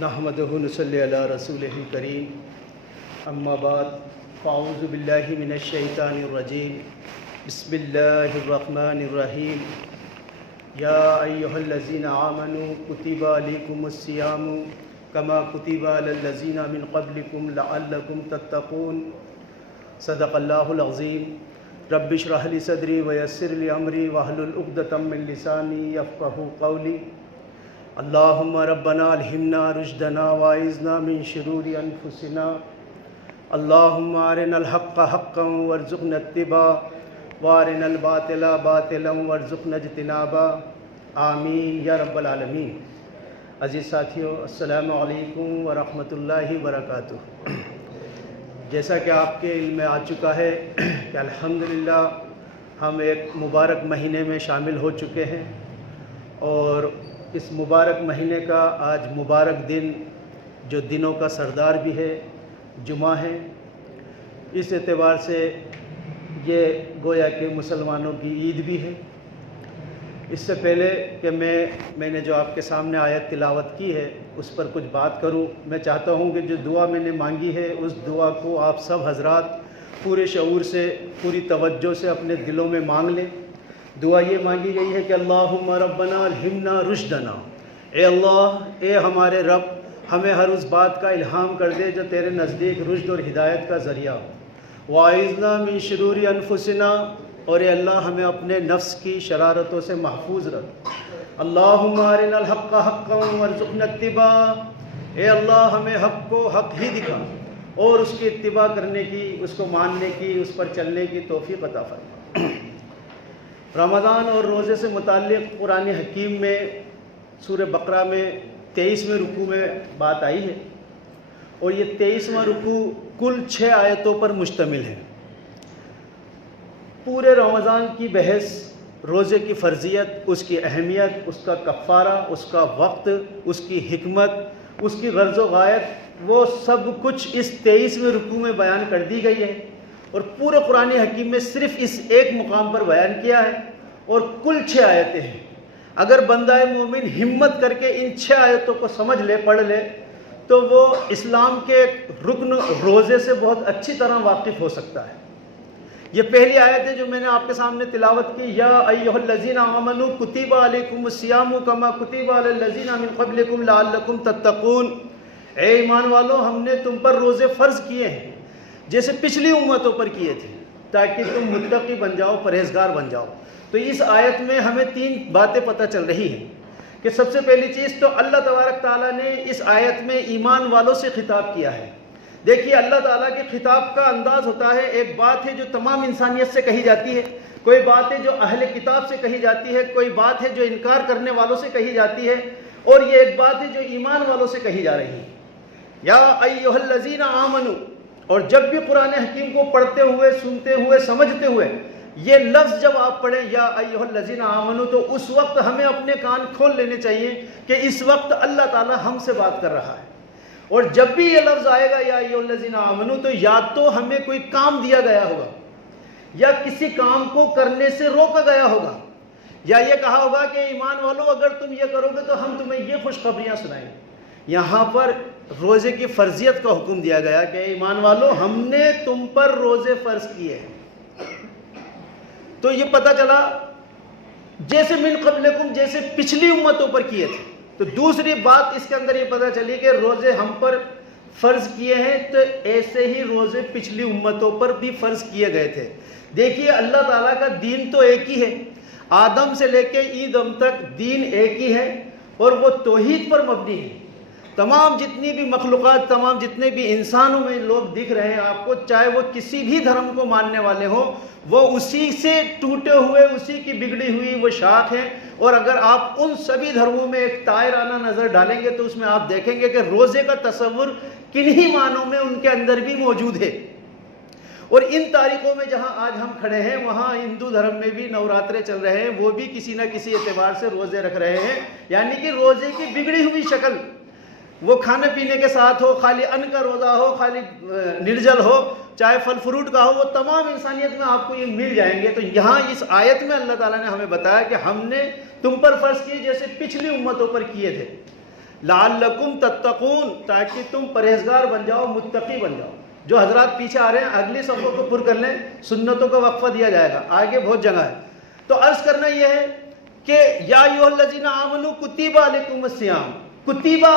نحمدہ نصلی علی رسولہ الکریم اما بعد فاعوذ باللہ من الشیطان الرجیم بسم اللہ الرحمن الرحیم یا ایہا الذین آمنوا کتب علیکم الصیام کما کتب علی الذین من قبلکم لعلکم تتقون صدق اللہ العظیم رب اشرح لی صدری ویسر لی امری واحلل عقدۃ من لسانی یفقہوا قولی اللہم ربنا الہمنا رشدنا واعذنا من شرور انفسنا اللہم ارنا الحق حقا وارزقنا اتباعہ وارنا الباطل باطلا وارزقنا اجتنابا آمین یا رب العالمین۔ عزیز ساتھیو، السلام علیکم ورحمۃ اللہ وبرکاتہ۔ جیسا کہ آپ کے علم میں آ چکا ہے کہ الحمدللہ ہم ایک مبارک مہینے میں شامل ہو چکے ہیں، اور اس مبارک مہینے کا آج مبارک دن جو دنوں کا سردار بھی ہے، جمعہ ہے۔ اس اعتبار سے یہ گویا کہ مسلمانوں کی عید بھی ہے۔ اس سے پہلے کہ میں نے جو آپ کے سامنے آیت تلاوت کی ہے اس پر کچھ بات کروں، میں چاہتا ہوں کہ جو دعا میں نے مانگی ہے اس دعا کو آپ سب حضرات پورے شعور سے، پوری توجہ سے اپنے دلوں میں مانگ لیں۔ دعا یہ مانگی گئی ہے کہ اللہم ربنا الہمنا رشدنا، اے اللہ، اے ہمارے رب، ہمیں ہر اس بات کا الہام کر دے جو تیرے نزدیک رشد اور ہدایت کا ذریعہ ہو۔ واعذنا من شرور انفسنا، اور اے اللہ ہمیں اپنے نفس کی شرارتوں سے محفوظ رکھ۔ اللہم ارنا الحق حقا وارزقنا اتباعہ، اے اللہ ہمیں حق کو حق ہی دکھا اور اس کی اتباع کرنے کی، اس کو ماننے کی، اس پر چلنے کی توفیق عطا فرما۔ رمضان اور روزے سے متعلق قرآن حکیم میں سورہ بقرہ میں 23ویں رکوع میں بات آئی ہے، اور یہ 23واں رکوع کل 6 آیتوں پر مشتمل ہے۔ پورے رمضان کی بحث، روزے کی فرضیت، اس کی اہمیت، اس کا کفارہ، اس کا وقت، اس کی حکمت، اس کی غرض و غایت، وہ سب کچھ اس 23ویں رکوع میں بیان کر دی گئی ہے، اور پورے قرآن حکیم میں صرف اس ایک مقام پر بیان کیا ہے، اور کل 6 آیتیں ہیں۔ اگر بندہ مومن ہمت کر کے ان 6 آیتوں کو سمجھ لے، پڑھ لے، تو وہ اسلام کے رکن روزے سے بہت اچھی طرح واقف ہو سکتا ہے۔ یہ پہلی آیت ہے جو میں نے آپ کے سامنے تلاوت کی، یا ایھا الذین آمنوا کتب علیکم الصیام کما کتب علی الذین من قبلکم لعلکم تتقون، اے ایمان والو، ہم نے تم پر روزے فرض کیے ہیں جیسے پچھلی امتوں پر کیے تھے، تاکہ تم متقی بن جاؤ، پرہیزگار بن جاؤ۔ تو اس آیت میں ہمیں 3 باتیں پتہ چل رہی ہیں کہ سب سے پہلی چیز تو اللہ تبارک تعالیٰ نے اس آیت میں ایمان والوں سے خطاب کیا ہے۔ دیکھیے، اللہ تعالیٰ کے خطاب کا انداز ہوتا ہے، ایک بات ہے جو تمام انسانیت سے کہی جاتی ہے، کوئی بات ہے جو اہل کتاب سے کہی جاتی ہے، کوئی بات ہے جو انکار کرنے والوں سے کہی جاتی ہے، اور یہ ایک بات ہے جو ایمان والوں سے کہی جا رہی ہے۔ یا ایھا الذین آمنوا، اور جب بھی قرآن حکیم کو پڑھتے ہوئے، سنتے ہوئے، سمجھتے ہوئے یہ لفظ جب آپ پڑھیں یا ایھا الذین آمنوا، تو اس وقت ہمیں اپنے کان کھول لینے چاہیے کہ اس وقت اللہ تعالیٰ ہم سے بات کر رہا ہے۔ اور جب بھی یہ لفظ آئے گا یا ایھا الذین آمنوا، تو یا تو ہمیں کوئی کام دیا گیا ہوگا، یا کسی کام کو کرنے سے روکا گیا ہوگا، یا یہ کہا ہوگا کہ ایمان والو، اگر تم یہ کرو گے تو ہم تمہیں یہ خوشخبریاں سنائیں گے۔ یہاں پر روزے کی فرضیت کا حکم دیا گیا کہ ایمان والو، ہم نے تم پر روزے فرض کیے ہیں۔ تو یہ پتہ چلا جیسے من قبلکم، جیسے پچھلی امتوں پر کیے تھے۔ تو دوسری بات اس کے اندر یہ پتہ چلی کہ روزے ہم پر فرض کیے ہیں، تو ایسے ہی روزے پچھلی امتوں پر بھی فرض کیے گئے تھے۔ دیکھیے، اللہ تعالیٰ کا دین تو ایک ہی ہے، آدم سے لے کے عیدم تک دین ایک ہی ہے، اور وہ توحید پر مبنی ہے۔ تمام جتنی بھی مخلوقات، تمام جتنے بھی انسانوں میں لوگ دکھ رہے ہیں آپ کو، چاہے وہ کسی بھی دھرم کو ماننے والے ہوں، وہ اسی سے ٹوٹے ہوئے، اسی کی بگڑی ہوئی وہ شاخ ہیں۔ اور اگر آپ ان سبھی دھرموں میں ایک طائرانہ نظر ڈالیں گے تو اس میں آپ دیکھیں گے کہ روزے کا تصور کنہی معنوں میں ان کے اندر بھی موجود ہے۔ اور ان تاریخوں میں جہاں آج ہم کھڑے ہیں، وہاں ہندو دھرم میں بھی نوراترے چل رہے ہیں، وہ بھی کسی نہ کسی اعتبار سے روزے رکھ رہے ہیں، یعنی کہ روزے کی بگڑی ہوئی شکل، وہ کھانے پینے کے ساتھ ہو، خالی ان کا روزہ ہو، خالی نرجل ہو، چاہے پھل فروٹ کا ہو، وہ تمام انسانیت میں آپ کو یہ مل جائیں گے۔ تو یہاں اس آیت میں اللہ تعالیٰ نے ہمیں بتایا کہ ہم نے تم پر فرض کیے جیسے پچھلی امتوں پر کیے تھے۔ لعلکم تتقون، تاکہ تم پرہیزگار بن جاؤ، متقی بن جاؤ۔ جو حضرات پیچھے آ رہے ہیں اگلی صفوں کو پر کر لیں، سنتوں کا وقفہ دیا جائے گا، آگے بہت جگہ ہے۔ تو عرض کرنا یہ ہے کہ یا ایھا الذین آمنوا کتب علیکم الصیام، کتبہ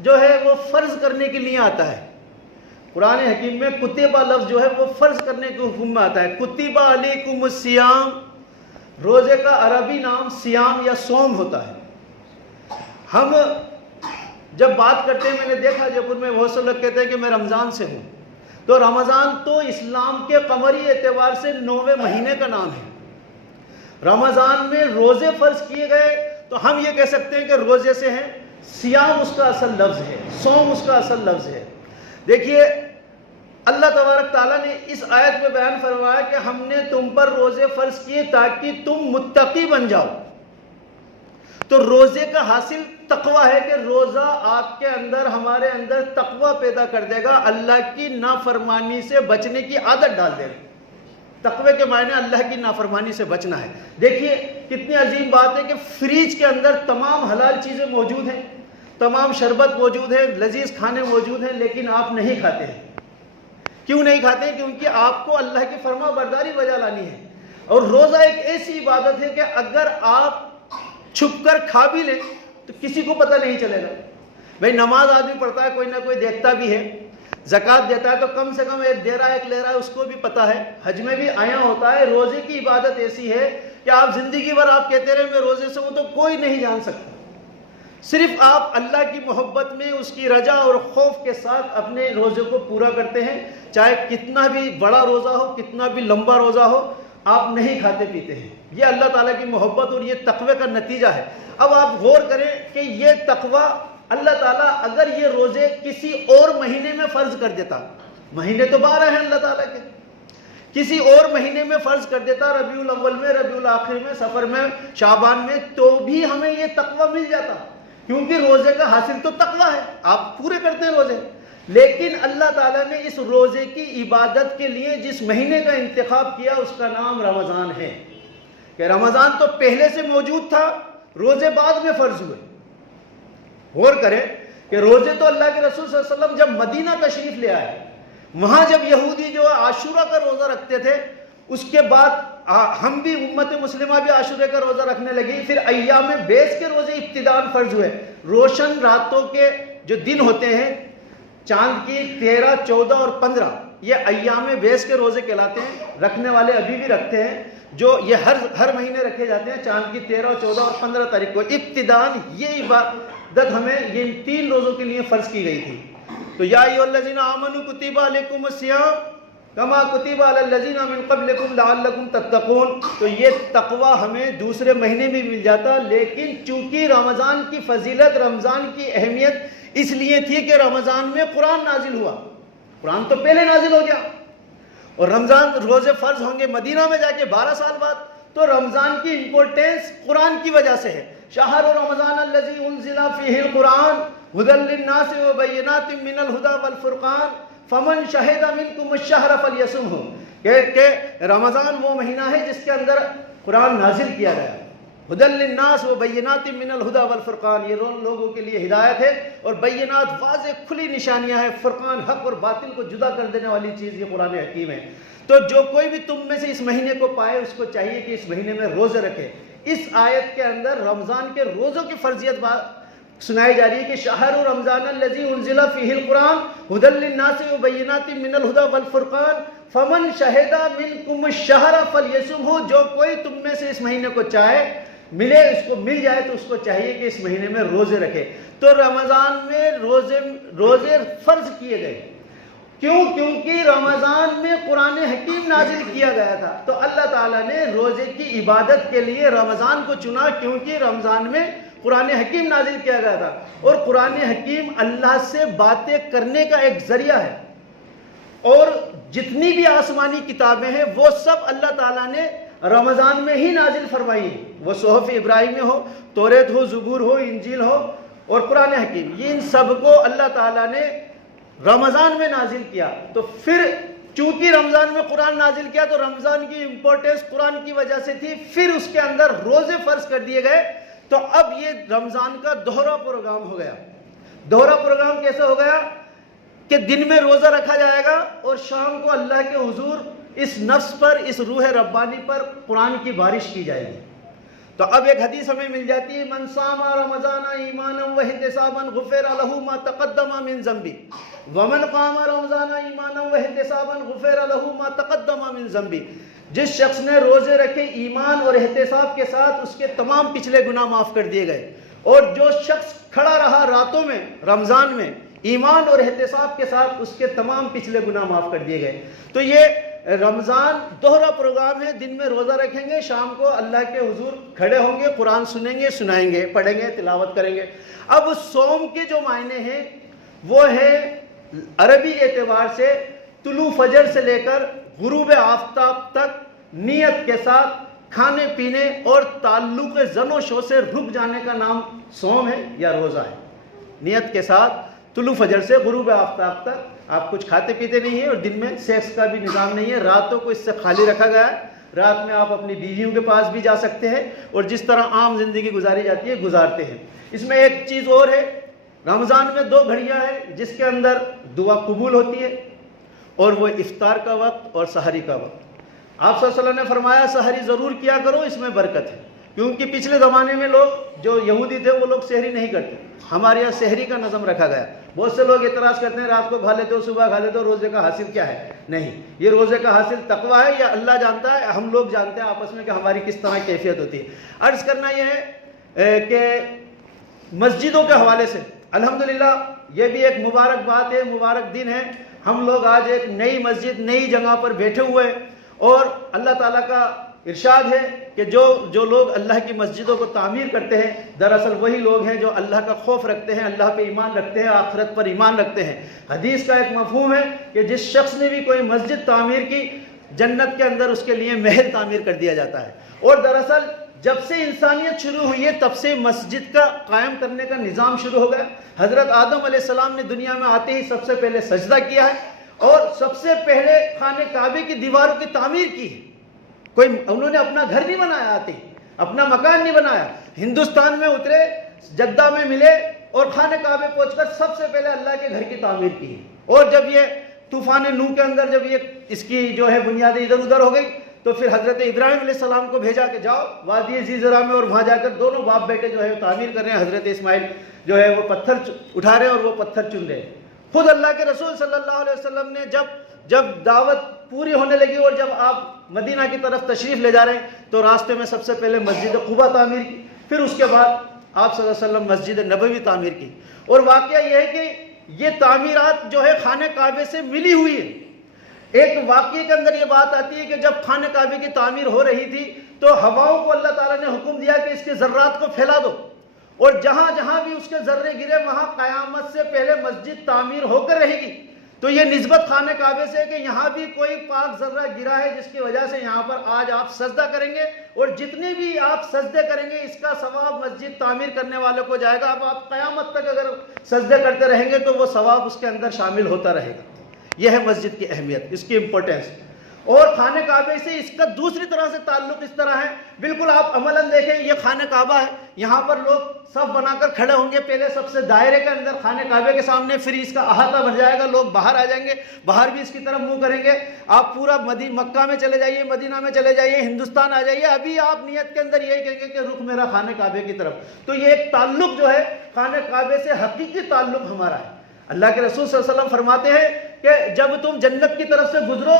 جو ہے وہ فرض کرنے کے لیے آتا ہے۔ قرآن حکیم میں کتبہ لفظ جو ہے وہ فرض کرنے کے حکم میں آتا ہے۔ کتب علیکم الصیام، روزے کا عربی نام سیام یا صوم ہوتا ہے۔ ہم جب بات کرتے ہیں، میں نے دیکھا جے پور میں بہت سے لوگ کہتے ہیں کہ میں رمضان سے ہوں، تو رمضان تو اسلام کے قمری اعتبار سے 9ویں مہینے کا نام ہے۔ رمضان میں روزے فرض کیے گئے تو ہم یہ کہہ سکتے ہیں کہ روزے سے ہیں، سیام اس کا اصل لفظ ہے، صوم اس کا اصل لفظ ہے۔ دیکھیے اللہ تبارک تعالیٰ نے اس آیت میں بیان فرمایا کہ ہم نے تم پر روزے فرض کیے تاکہ تم متقی بن جاؤ۔ تو روزے کا حاصل تقوی ہے کہ روزہ آپ کے اندر، ہمارے اندر تقوی پیدا کر دے گا، اللہ کی نافرمانی سے بچنے کی عادت ڈال دے گا۔ تقوی کے معنی اللہ کی نافرمانی سے بچنا ہے۔ دیکھیے کتنی عظیم بات ہے کہ فریج کے اندر تمام حلال چیزیں موجود ہیں، تمام شربت موجود ہے، لذیذ کھانے موجود ہیں، لیکن آپ نہیں کھاتے ہیں۔ کیوں نہیں کھاتے ہیں؟ کیونکہ آپ کو اللہ کی فرما برداری بجا لانی ہے۔ اور روزہ ایک ایسی عبادت ہے کہ اگر آپ چھپ کر کھا بھی لیں تو کسی کو پتہ نہیں چلے گا۔ بھئی نماز آدمی پڑھتا ہے، کوئی نہ کوئی دیکھتا بھی ہے، زکوٰۃ دیتا ہے تو کم سے کم ایک دے رہا ہے ایک لے رہا ہے، اس کو بھی پتہ ہے، حج میں بھی آیا ہوتا ہے۔ روزے کی عبادت ایسی ہے کہ آپ زندگی بھر آپ کہتے رہے میں روزے سے ہوں تو کوئی نہیں جان سکتا۔ صرف آپ اللہ کی محبت میں، اس کی رجا اور خوف کے ساتھ اپنے روزے کو پورا کرتے ہیں، چاہے کتنا بھی بڑا روزہ ہو، کتنا بھی لمبا روزہ ہو، آپ نہیں کھاتے پیتے ہیں۔ یہ اللہ تعالیٰ کی محبت اور یہ تقوی کا نتیجہ ہے۔ اب آپ غور کریں کہ یہ تقوی اللہ تعالیٰ اگر یہ روزے کسی اور مہینے میں فرض کر دیتا، مہینے تو 12 ہیں اللہ تعالیٰ کے، کسی اور مہینے میں فرض کر دیتا، ربیع الاول میں، ربیع الاخر میں، سفر میں، شعبان میں، تو بھی ہمیں یہ تقوی مل جاتا، کیونکہ روزے کا حاصل تو تقوی ہے، آپ پورے کرتے ہیں روزے۔ لیکن اللہ تعالیٰ نے اس روزے کی عبادت کے لیے جس مہینے کا انتخاب کیا اس کا نام رمضان ہے۔ کہ رمضان تو پہلے سے موجود تھا، روزے بعد میں فرض ہوئے۔ غور کریں کہ روزے تو اللہ کے رسول صلی اللہ علیہ وسلم جب مدینہ تشریف لے آئے، وہاں جب یہودی جو عاشورہ کا روزہ رکھتے تھے، اس کے بعد ہم بھی امت مسلمہ بھی عاشورہ کا روزہ رکھنے لگی، پھر ایام بیس کے روزے ابتداءً فرض ہوئے۔ روشن راتوں کے جو دن ہوتے ہیں، چاند کی 13، 14 اور 15، یہ ایام بیس کے روزے کہلاتے ہیں۔ رکھنے والے ابھی بھی رکھتے ہیں، جو یہ ہر مہینے رکھے جاتے ہیں، چاند کی 13، 14 اور 15 تاریخ کو ابتداءً یہ عبادت ہمیں یہ 3 روزوں کے لیے فرض کی گئی تھی۔ تو یا ایھا الذین آمنوا کتب علیکم الصیام کما کتب علی الذین من قبلکم لعلکم تتقون۔ تو یہ تقوی ہمیں دوسرے مہینے میں مل جاتا، لیکن چونکہ رمضان کی فضیلت، رمضان کی اہمیت اس لیے تھی کہ رمضان میں قرآن نازل ہوا۔ قرآن تو پہلے نازل ہو گیا، اور رمضان روزے فرض ہوں گے مدینہ میں جا کے 12 سال بعد، تو رمضان کی امپورٹنس قرآن کی وجہ سے ہے۔ شہر رمضان الذی انزل فیہ القرآن ھدی للناس وبینات من الھدی والفرقان فمن شہد منکم الشہر فلیصمہ، کہ رمضان وہ مہینہ ہے جس کے اندر قرآن نازل کیا گیا، ھدی للناس وبینات من الھدی والفرقان، یہ لوگوں کے لیے ہدایت ہے اور بینات واضح کھلی نشانیاں ہیں، فرقان حق اور باطل کو جدا کر دینے والی چیز یہ قرآن حکیم ہے۔ تو جو کوئی بھی تم میں سے اس مہینے کو پائے، اس کو چاہیے کہ اس مہینے میں روزے رکھے۔ اس آیت کے اندر رمضان کے روزوں کی فرضیت سنائی جا رہی ہے کہ شہر رمضان الذی انزل فیہ القرآن ھدی للناس وبینات من الھدی والفرقان فمن شہد منکم الشہر فلیصمہ، جو کوئی تم میں سے اس مہینے کو چاہے، ملے، اس کو مل جائے تو اس کو چاہیے کہ اس مہینے میں روزے رکھے۔ تو رمضان میں روزے فرض کیے گئے، کیوں؟ کیونکہ رمضان میں قرآن حکیم نازل کیا گیا تھا، تو اللہ تعالیٰ نے روزے کی عبادت کے لیے رمضان کو چنا، کیونکہ رمضان میں قرآن حکیم نازل کیا گیا تھا، اور قرآن حکیم اللہ سے باتیں کرنے کا ایک ذریعہ ہے، اور جتنی بھی آسمانی کتابیں ہیں وہ سب اللہ تعالیٰ نے رمضان میں ہی نازل فرمائی ہیں، وہ صحف ابراہیم میں ہو، توریت ہو، زبور ہو، انجیل ہو اور قرآن حکیم، یہ ان سب کو اللہ تعالیٰ نے رمضان میں نازل کیا۔ تو پھر چونکہ رمضان میں قرآن نازل کیا تو رمضان کی امپورٹنس قرآن کی وجہ سے تھی، پھر اس کے اندر روزے فرض کر دیے گئے، تو اب یہ رمضان کا دوہرا پروگرام ہو گیا۔ دوہرا پروگرام کیسے ہو گیا کہ دن میں روزہ رکھا جائے گا اور شام کو اللہ کے حضور اس نفس پر، اس روح ربانی پر قرآن کی بارش کی جائے گی۔ تو اب ایک حدیث ہمیں مل جاتی ہے، من صام رمضان ایمانا واحتسابا غفر له ما تقدم من ذنبه ومن قام رمضان ایمانا واحتسابا غفر له ما تقدم من ذنبه۔ جس شخص نے روزے رکھے ایمان اور احتساب کے ساتھ، اس کے تمام پچھلے گناہ معاف کر دیے گئے۔ اور جو شخص کھڑا رہا راتوں میں رمضان میں ایمان اور احتساب کے ساتھ، اس کے تمام پچھلے گناہ معاف کر دیے گئے۔ تو یہ رمضان دوہرا پروگرام ہے، دن میں روزہ رکھیں گے، شام کو اللہ کے حضور کھڑے ہوں گے، قرآن سنیں گے، سنائیں گے، پڑھیں گے، تلاوت کریں گے۔ اب صوم کے جو معنی ہیں وہ ہے عربی اعتبار سے طلوع فجر سے لے کر غروب آفتاب تک نیت کے ساتھ کھانے پینے اور تعلق زن و شو سے رک جانے کا نام صوم ہے یا روزہ ہے۔ نیت کے ساتھ طلوع فجر سے غروب آفتاب تک آپ کچھ کھاتے پیتے نہیں ہیں، اور دن میں سیکس کا بھی نظام نہیں ہے، راتوں کو اس سے خالی رکھا گیا ہے۔ رات میں آپ اپنی بیویوں کے پاس بھی جا سکتے ہیں اور جس طرح عام زندگی گزاری جاتی ہے گزارتے ہیں۔ اس میں ایک چیز اور ہے، رمضان میں 2 گھڑیاں ہیں جس کے اندر دعا قبول ہوتی ہے، اور وہ افطار کا وقت اور سحری کا وقت۔ آپ صلی اللہ علیہ وسلم نے فرمایا سحری ضرور کیا کرو، اس میں برکت ہے، کیونکہ پچھلے زمانے میں لوگ جو یہودی تھے وہ لوگ سحری نہیں کرتے، ہمارے یہاں سحری کا نظم رکھا گیا۔ بہت سے لوگ اعتراض کرتے ہیں رات کو کھا لیتے ہو صبح کھا لیتے ہو، روزے کا حاصل کیا ہے؟ نہیں، یہ روزے کا حاصل تقویٰ ہے، یا اللہ جانتا ہے، ہم لوگ جانتے ہیں آپس میں کہ ہماری کس طرح کیفیت ہوتی ہے۔ عرض کرنا یہ ہے کہ مسجدوں کے حوالے سے الحمدللہ یہ بھی ایک مبارک بات ہے، مبارک دن ہے۔ ہم لوگ آج ایک نئی مسجد نئی جگہ پر بیٹھے ہوئے ہیں، اور اللہ تعالیٰ کا ارشاد ہے کہ جو لوگ اللہ کی مسجدوں کو تعمیر کرتے ہیں دراصل وہی لوگ ہیں جو اللہ کا خوف رکھتے ہیں، اللہ پہ ایمان رکھتے ہیں، آخرت پر ایمان رکھتے ہیں۔ حدیث کا ایک مفہوم ہے کہ جس شخص نے بھی کوئی مسجد تعمیر کی، جنت کے اندر اس کے لیے محل تعمیر کر دیا جاتا ہے۔ اور دراصل جب سے انسانیت شروع ہوئی ہے تب سے مسجد کا قائم کرنے کا نظام شروع ہو گیا۔ حضرت آدم علیہ السلام نے دنیا میں آتے ہی سب سے پہلے سجدہ کیا ہے، اور سب سے پہلے خانہ کعبے کی دیواروں کی تعمیر کی ہے۔ انہوں نے اپنا گھر نہیں بنایا، آتے ہی اپنا مکان نہیں بنایا، ہندوستان میں اترے، جدہ میں ملے، اور خانہ کعبے پہنچ کر سب سے پہلے اللہ کے گھر کی تعمیر کی ہے۔ اور جب یہ طوفان نوح کے اندر جب یہ اس کی جو ہے بنیادیں ادھر ادھر ہو گئی، تو پھر حضرت ابراہیم علیہ السلام کو بھیجا کہ جاؤ وادی زیزرا میں، اور وہاں جا کر دونوں باپ بیٹے جو ہے تعمیر کر رہے ہیں۔ حضرت اسماعیل جو ہے وہ پتھر اٹھا رہے ہیں اور وہ پتھر چن رہے ہیں۔ خود اللہ کے رسول صلی اللہ علیہ وسلم نے جب دعوت پوری ہونے لگی اور جب آپ مدینہ کی طرف تشریف لے جا رہے ہیں تو راستے میں سب سے پہلے مسجد قباء تعمیر کی، پھر اس کے بعد آپ صلی اللہ علیہ وسلم مسجد نبوی تعمیر کی۔ اور واقعہ یہ ہے کہ یہ تعمیرات جو ہے خانہ کعبے سے ملی ہوئی ہے۔ ایک واقعے کے اندر یہ بات آتی ہے کہ جب خانہ کعبے کی تعمیر ہو رہی تھی تو ہواؤں کو اللہ تعالیٰ نے حکم دیا کہ اس کے ذرات کو پھیلا دو، اور جہاں جہاں بھی اس کے ذرے گرے وہاں قیامت سے پہلے مسجد تعمیر ہو کر رہے گی۔ تو یہ نسبت خانہ کعبے سے ہے کہ یہاں بھی کوئی پاک ذرہ گرا ہے جس کی وجہ سے یہاں پر آج آپ سجدہ کریں گے، اور جتنے بھی آپ سجدے کریں گے اس کا ثواب مسجد تعمیر کرنے والوں کو جائے گا۔ اب آپ قیامت تک اگر سجدے کرتے رہیں گے تو وہ ثواب اس کے اندر شامل ہوتا رہے گا۔ یہ ہے مسجد کی اہمیت، اس کی امپورٹنس۔ اور خانہ کعبے سے اس کا دوسری طرح سے تعلق اس طرح ہے، بالکل آپ عملاً دیکھیں یہ خانہ کعبہ ہے، یہاں پر لوگ صف بنا کر کھڑے ہوں گے، پہلے سب سے دائرے کے اندر خانہ کعبے کے سامنے، پھر اس کا احاطہ بن جائے گا، لوگ باہر آ جائیں گے، باہر بھی اس کی طرف منہ کریں گے۔ آپ پورا مکہ میں چلے جائیے، مدینہ میں چلے جائیے، ہندوستان آ جائیے، ابھی آپ نیت کے اندر یہی کہیں گے کہ رخ میرا خانہ کعبے کی طرف۔ تو یہ ایک تعلق جو ہے خانہ کعبے سے حقیقی تعلق ہمارا ہے۔ اللہ کے رسول صلی اللہ علیہ وسلم فرماتے ہیں کہ جب تم جنت کی طرف سے گزرو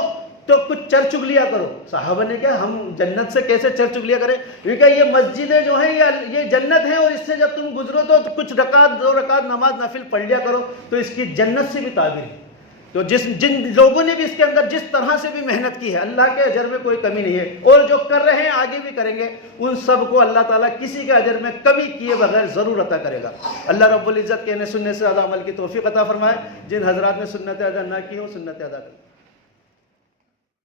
تو کچھ چر چگلیاں کرو۔ صحابہ نے کہا ہم جنت سے کیسے چر چگلیاں کریں؟ کیونکہ یہ مسجدیں جو ہیں یہ جنت ہیں، اور اس سے جب تم گزرو تو کچھ رکعت 2 رکعت نماز نفل پڑھ لیا کرو، تو اس کی جنت سے بھی تعبیر ہے۔ تو جن لوگوں نے بھی اس کے اندر جس طرح سے بھی محنت کی ہے، اللہ کے اجر میں کوئی کمی نہیں ہے، اور جو کر رہے ہیں آگے بھی کریں گے، ان سب کو اللہ تعالیٰ کسی کے اجر میں کمی کیے بغیر ضرور عطا کرے گا۔ اللہ رب العزت کہنے سننے سے زیادہ عمل کی توفیق عطا فرمائے۔ جن حضرات نے سنت ادا نہ کی ہو سنت ادا کریں۔